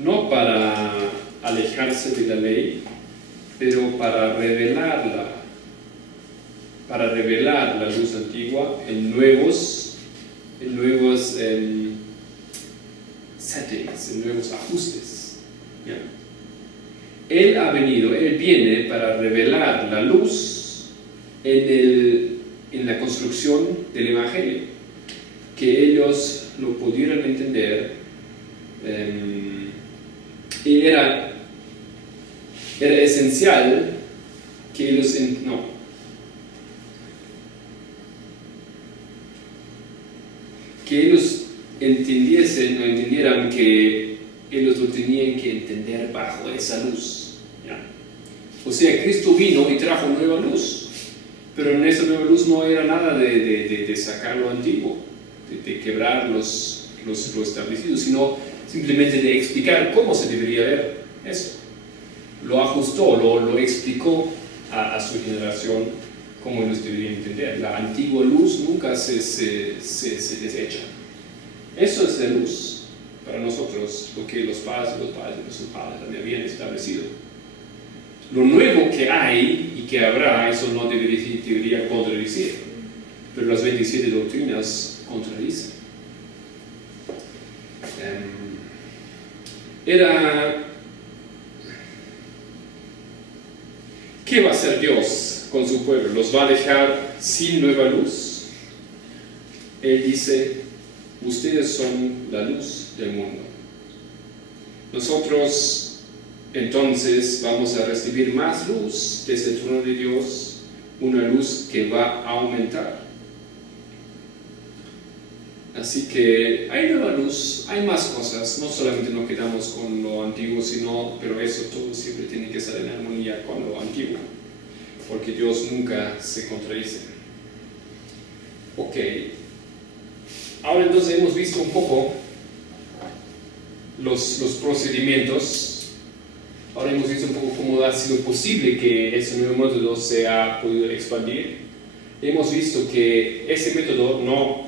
No para alejarse de la ley, pero para revelar la luz antigua en nuevos settings, en nuevos ajustes. ¿Ya? Él viene para revelar la luz en la construcción del Evangelio, que ellos lo pudieran entender. Era esencial que ellos entendieran que ellos lo tenían que entender bajo esa luz. ¿Ya? O sea, Cristo vino y trajo nueva luz, pero en esa nueva luz no era nada de sacar lo antiguo, de quebrar lo establecido, sino simplemente de explicar cómo se debería ver eso. Lo ajustó, lo explicó a su generación cómo ellos deberían entender. La antigua luz nunca se desecha. Eso es la luz para nosotros, lo que los padres también habían establecido. Lo nuevo que hay y que habrá, eso no debería contradecir, pero las 27 doctrinas contradicen. ¿Qué va a hacer Dios con su pueblo? ¿Los va a dejar sin nueva luz? Él dice: ustedes son la luz del mundo. Nosotros entonces vamos a recibir más luz desde el trono de Dios, una luz que va a aumentar. Así que hay nueva luz, hay más cosas, no solamente nos quedamos con lo antiguo, pero eso todo siempre tiene que estar en armonía con lo antiguo, porque Dios nunca se contradice. Ok, ahora entonces hemos visto un poco los procedimientos, ahora hemos visto un poco cómo ha sido posible que ese nuevo método se ha podido expandir. Hemos visto que ese método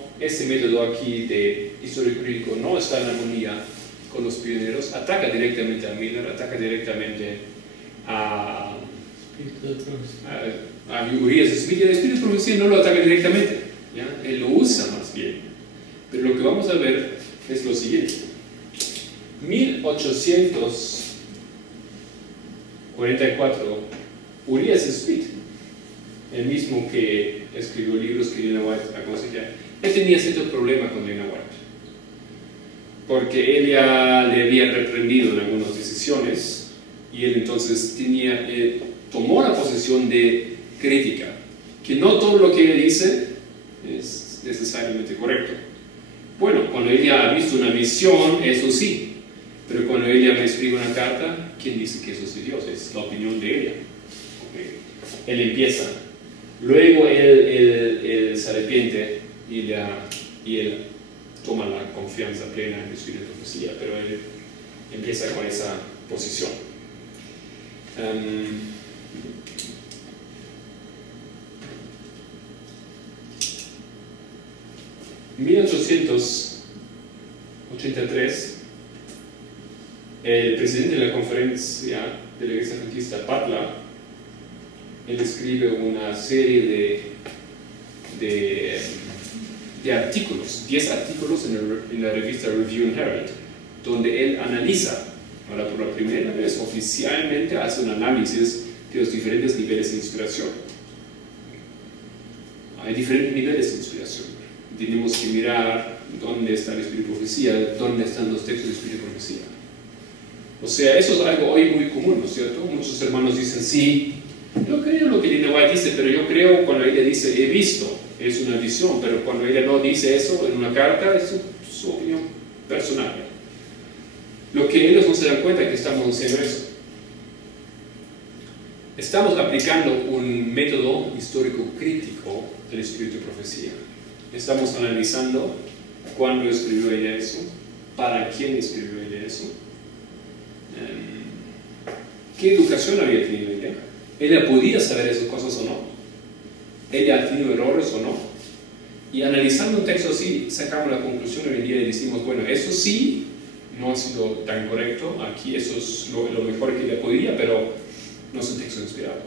aquí de histórico jurídico no está en armonía con los pioneros, ataca directamente a Miller, ataca directamente a Urias Smith. El espíritu de profecía no lo ataca directamente, ¿ya? Él lo usa más bien. Pero lo que vamos a ver es lo siguiente. 1844, Urias Smith, el mismo que escribió libros que Elena White aconsejaba, él tenía cierto problema con Elena White, porque ella le había reprendido en algunas decisiones, y él entonces tomó la posición de crítica, que no todo lo que ella dice es necesariamente correcto. Bueno, cuando ella ha visto una visión, eso sí, pero cuando ella me escribe una carta, ¿quién dice que eso es de Dios? Es la opinión de ella. Okay. Él empieza, luego él se arrepiente y él toma la confianza plena en el espíritu de profecía, pero él empieza con esa posición. 1883, el presidente de la conferencia de la Iglesia Adventista, Butler, él escribe una serie de artículos, 10 artículos en la revista Review and Herald, donde él analiza, ahora por la primera vez oficialmente hace un análisis de los diferentes niveles de inspiración. Hay diferentes niveles de inspiración. Tenemos que mirar dónde está el espíritu de profecía, dónde están los textos del espíritu de profecía. O sea, eso es algo hoy muy común, ¿no es cierto? Muchos hermanos dicen, sí, yo creo lo que Elena White dice, pero yo creo cuando ella dice, he visto, es una visión, pero cuando ella no dice eso en una carta, es su opinión personal. Lo que ellos no se dan cuenta es que estamos haciendo eso. estamos aplicando un método histórico crítico del espíritu de profecía. Estamos analizando cuándo escribió ella eso, para quién escribió ella eso, qué educación había tenido ella. Ella podía saber esas cosas o no, ella ha tenido errores o no. Y analizando un texto así, sacamos la conclusión hoy en día y decimos, bueno, eso sí no ha sido tan correcto, aquí eso es lo mejor que ella podía, pero no es un texto inspirado.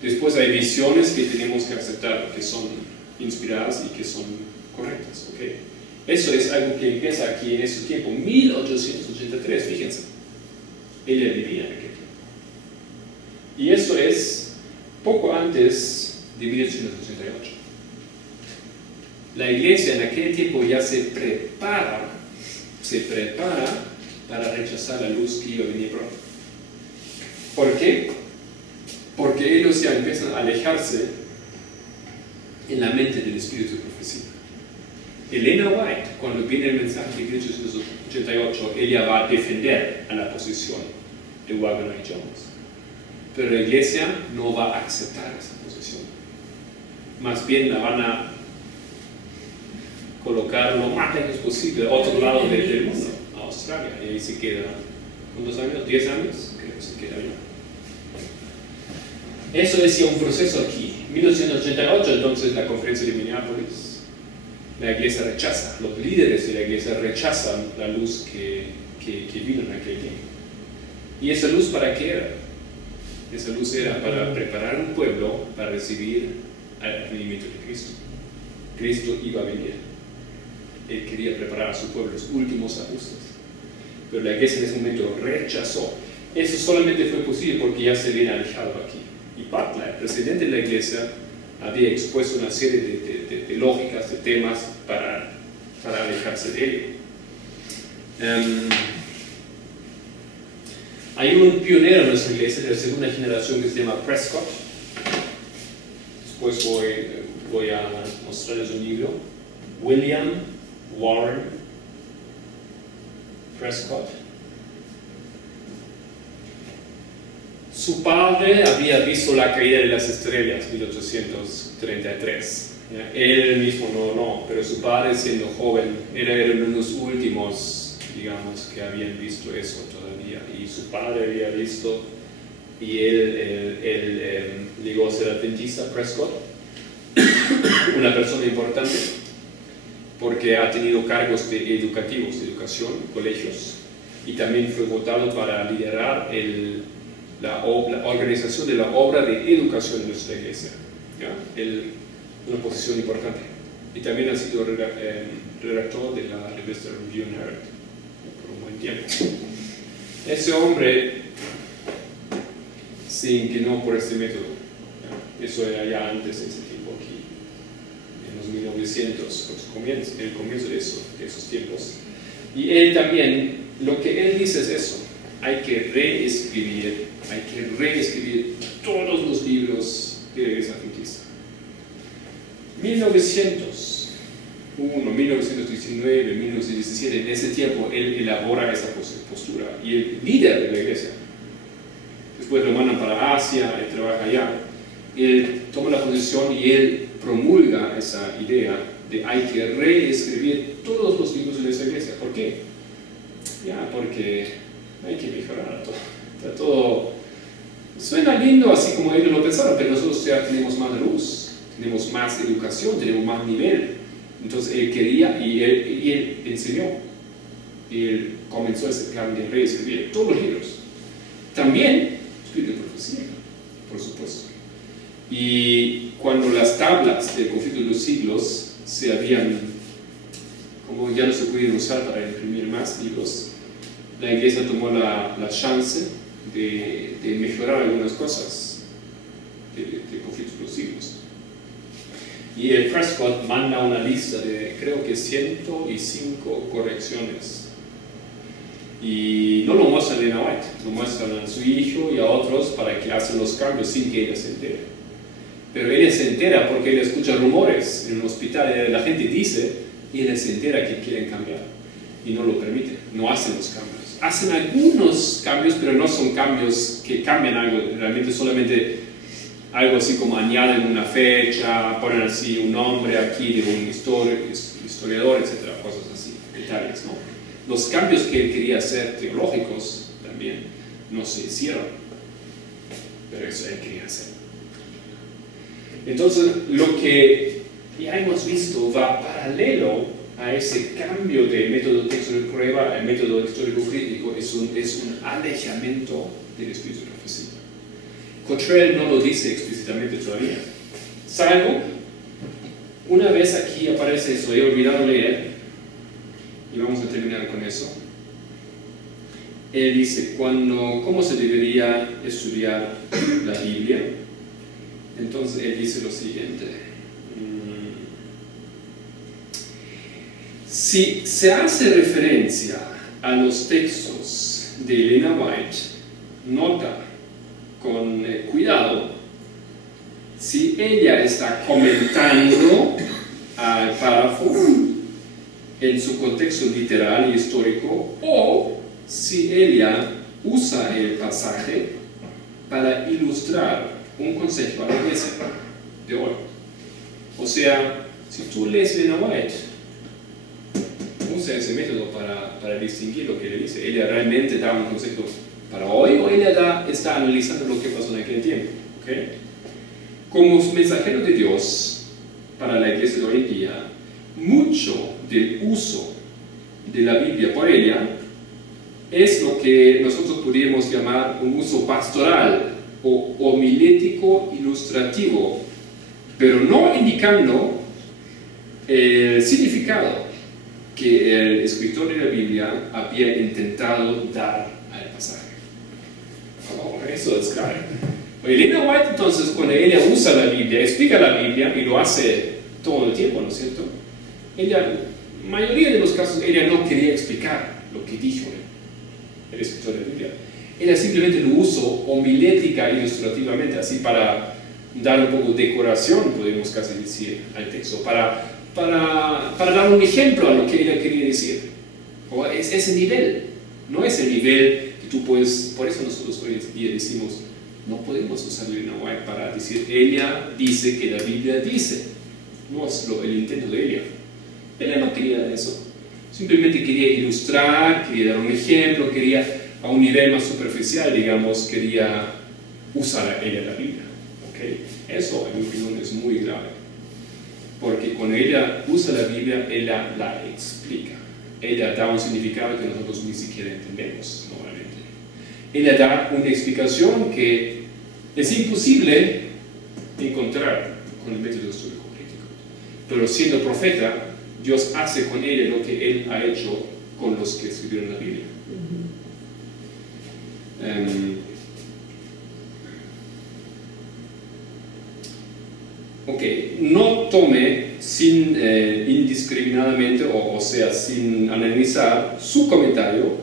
Después hay visiones que tenemos que aceptar que son inspiradas y que son correctas, ¿ok? Eso es algo que empieza aquí en ese tiempo, 1883, fíjense. Ella vivía en aquel tiempo. Y eso es poco antes de 1888. La iglesia en aquel tiempo ya se prepara para rechazar la luz que iba a venir pronto. ¿Por qué? Porque ellos ya empiezan a alejarse en la mente del espíritu de profecía. Elena White, cuando viene el mensaje de 1888, ella va a defender a la posición de Waggoner y Jones. Pero la iglesia no va a aceptar esa posición. Más bien la van a colocar lo más lejos posible, a otro lado del mundo, a Australia. Y ahí se queda, ¿cuántos años? 10 años, creo que se queda allá. Eso decía un proceso aquí. 1888, entonces, la conferencia de Minneapolis. La iglesia rechaza, los líderes de la iglesia rechazan la luz que vino en aquel tiempo. ¿Y esa luz para qué era? Esa luz era para preparar un pueblo para recibir el venimiento de Cristo. Cristo iba a venir. Él quería preparar a su pueblo, los últimos ajustes. Pero la iglesia en ese momento rechazó. Eso solamente fue posible porque ya se había alejado aquí. Y Butler, el presidente de la iglesia, había expuesto una serie de lógicas, de temas para alejarse de ello. Hay un pionero en nuestra iglesia de la segunda generación que se llama Prescott. Después voy a mostrarles un libro. William Warren Prescott. Su padre había visto la caída de las estrellas en 1833. Él mismo no, pero su padre, siendo joven, era uno de los últimos, digamos, que habían visto eso todavía. Y su padre había visto, y él llegó a ser adventista, Prescott, una persona importante, porque ha tenido cargos educativos, de educación, colegios, y también fue votado para liderar la organización de la obra de educación de nuestra iglesia. Una posición importante. Y también ha sido redactor de la revista Review and Herald por un buen tiempo. Ese hombre se inclinó por este método. Eso era ya antes de ese tiempo aquí, en los 1900, el comienzo de esos tiempos. Y él también, lo que él dice es eso: hay que reescribir todos los libros de la iglesia adventista. 1901, 1919, 1917, en ese tiempo él elabora esa postura, y el líder de la iglesia, después lo mandan para Asia, él trabaja allá, él toma la posición y él promulga esa idea de hay que reescribir todos los libros de esa iglesia. ¿Por qué? Porque hay que mejorar todo. Está todo, suena lindo así como ellos lo pensaron, pero nosotros ya tenemos más luz, tenemos más educación, tenemos más nivel. Entonces él quería y él enseñó, y él comenzó ese plan de reescribir todos los libros. También espíritu de profecía, por supuesto. Y cuando las tablas del conflicto de los siglos se habían, como ya no se podían usar para imprimir más libros, la iglesia tomó la chance de mejorar algunas cosas del conflicto de los siglos. Y el Prescott manda una lista de, creo que 105 correcciones. Y no lo muestran a Elena White, lo muestran a su hijo y a otros para que hacen los cambios sin que ella se entere. Pero ella se entera porque ella escucha rumores en un hospital, la gente dice, y ella se entera que quieren cambiar. y no lo permite, no hacen los cambios. Hacen algunos cambios, pero no son cambios que cambian algo, realmente solamente algo así como añaden una fecha, ponen así un nombre aquí de un historiador, etcétera, cosas así, detalles, ¿no? Los cambios que él quería hacer teológicos también no se hicieron, pero eso él quería hacer. Entonces, lo que ya hemos visto va paralelo a ese cambio de método texto de prueba al método histórico crítico, es un alejamiento del espíritu de profecía. Cottrell no lo dice explícitamente todavía, salvo una vez aquí aparece eso, he olvidado leer, y vamos a terminar con eso. Él dice, ¿cómo se debería estudiar la Biblia? Entonces él dice lo siguiente: si se hace referencia a los textos de Elena White, nota con cuidado si ella está comentando al párrafo en su contexto literal y histórico, o si ella usa el pasaje para ilustrar un consejo a la iglesia de hoy. O sea, si tú lees Elena White, usa ese método para distinguir lo que le dice. Ella realmente da un consejo para hoy, o ella está analizando lo que pasó en aquel tiempo. ¿Okay? Como mensajero de Dios para la iglesia de hoy en día, mucho del uso de la Biblia por ella es lo que nosotros podríamos llamar un uso pastoral o homilético ilustrativo, pero no indicando el significado que el escritor de la Biblia había intentado dar al pasaje. Oh, eso es claro. Elena White, entonces, cuando ella usa la Biblia, explica la Biblia, y lo hace todo el tiempo, ¿no es cierto? Ella, en la mayoría de los casos, ella no quería explicar lo que dijo el escritor de la Biblia. Ella simplemente lo usó homilética, ilustrativamente, así para dar un poco de decoración, podemos casi decir, al texto, para dar un ejemplo a lo que ella quería decir. O es ese nivel, no es el nivel que tú puedes. Por eso nosotros hoy en día decimos, no podemos usar Elena White para decir, ella dice que la Biblia dice. No es el intento de ella. Ella no quería eso. Simplemente quería ilustrar, quería dar un ejemplo, quería, a un nivel más superficial, digamos, quería usar ella la Biblia. ¿Okay? Eso, en mi opinión, es muy grave. Porque cuando ella usa la Biblia, ella la explica. Ella da un significado que nosotros ni siquiera entendemos normalmente. Ella da una explicación que es imposible encontrar con el método histórico crítico. Pero siendo profeta, Dios hace con ella lo que Él ha hecho con los que escribieron la Biblia. Ok, no tome indiscriminadamente, o sea, sin analizar su comentario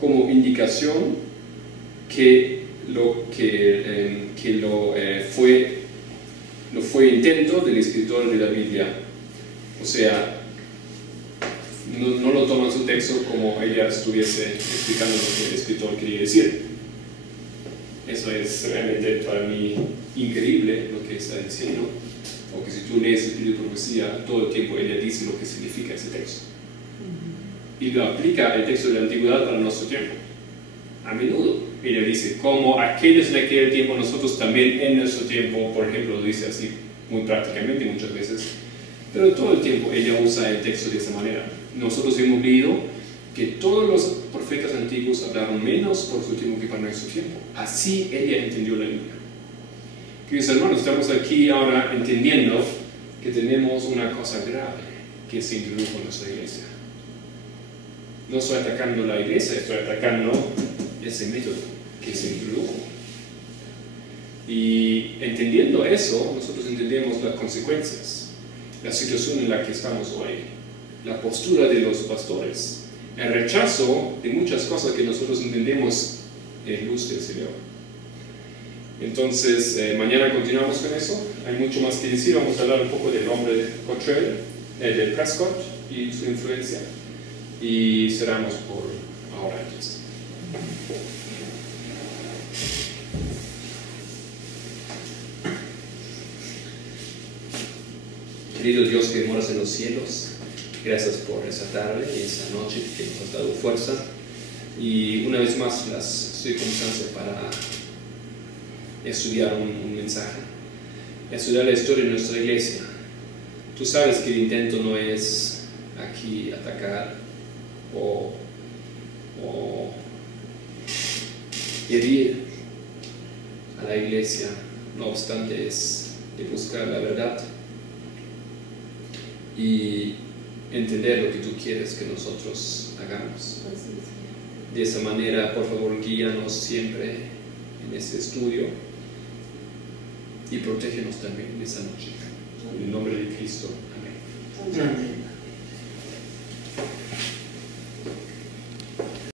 como indicación que fue intento del escritor de la Biblia. O sea, no lo toma en su texto como ella estuviese explicando lo que el escritor quería decir. Eso es realmente para mí increíble lo que está diciendo. Porque si tú lees el libro de profecía, todo el tiempo ella dice lo que significa ese texto. Y lo aplica el texto de la antigüedad para nuestro tiempo. A menudo ella dice, como aquellos en aquel tiempo, nosotros también en nuestro tiempo, por ejemplo, lo dice así muy prácticamente muchas veces. Pero todo el tiempo ella usa el texto de esa manera. Nosotros hemos leído que todos los profetas antiguos hablaron menos por su tiempo que para nuestro tiempo. Así ella entendió la Biblia. Queridos hermanos, estamos aquí ahora entendiendo que tenemos una cosa grave que se introdujo en nuestra iglesia. No estoy atacando la iglesia, estoy atacando ese método que se introdujo. Y entendiendo eso, nosotros entendemos las consecuencias, la situación en la que estamos hoy, la postura de los pastores, el rechazo de muchas cosas que nosotros entendemos en luz del Señor. Entonces, mañana continuamos con eso. Hay mucho más que decir. Vamos a hablar un poco del hombre de Cottrell, de Prescott y su influencia. Y cerramos por ahora. Querido Dios que moras en los cielos, gracias por esa tarde y esa noche que nos has dado fuerza y una vez más las circunstancias para estudiar un mensaje, estudiar la historia de nuestra iglesia. Tú sabes que el intento no es aquí atacar o herir a la iglesia, no obstante es de buscar la verdad y entender lo que tú quieres que nosotros hagamos. De esa manera, por favor, guíanos siempre en este estudio y protégenos también en esa noche. En el nombre de Cristo. Amén. Amén.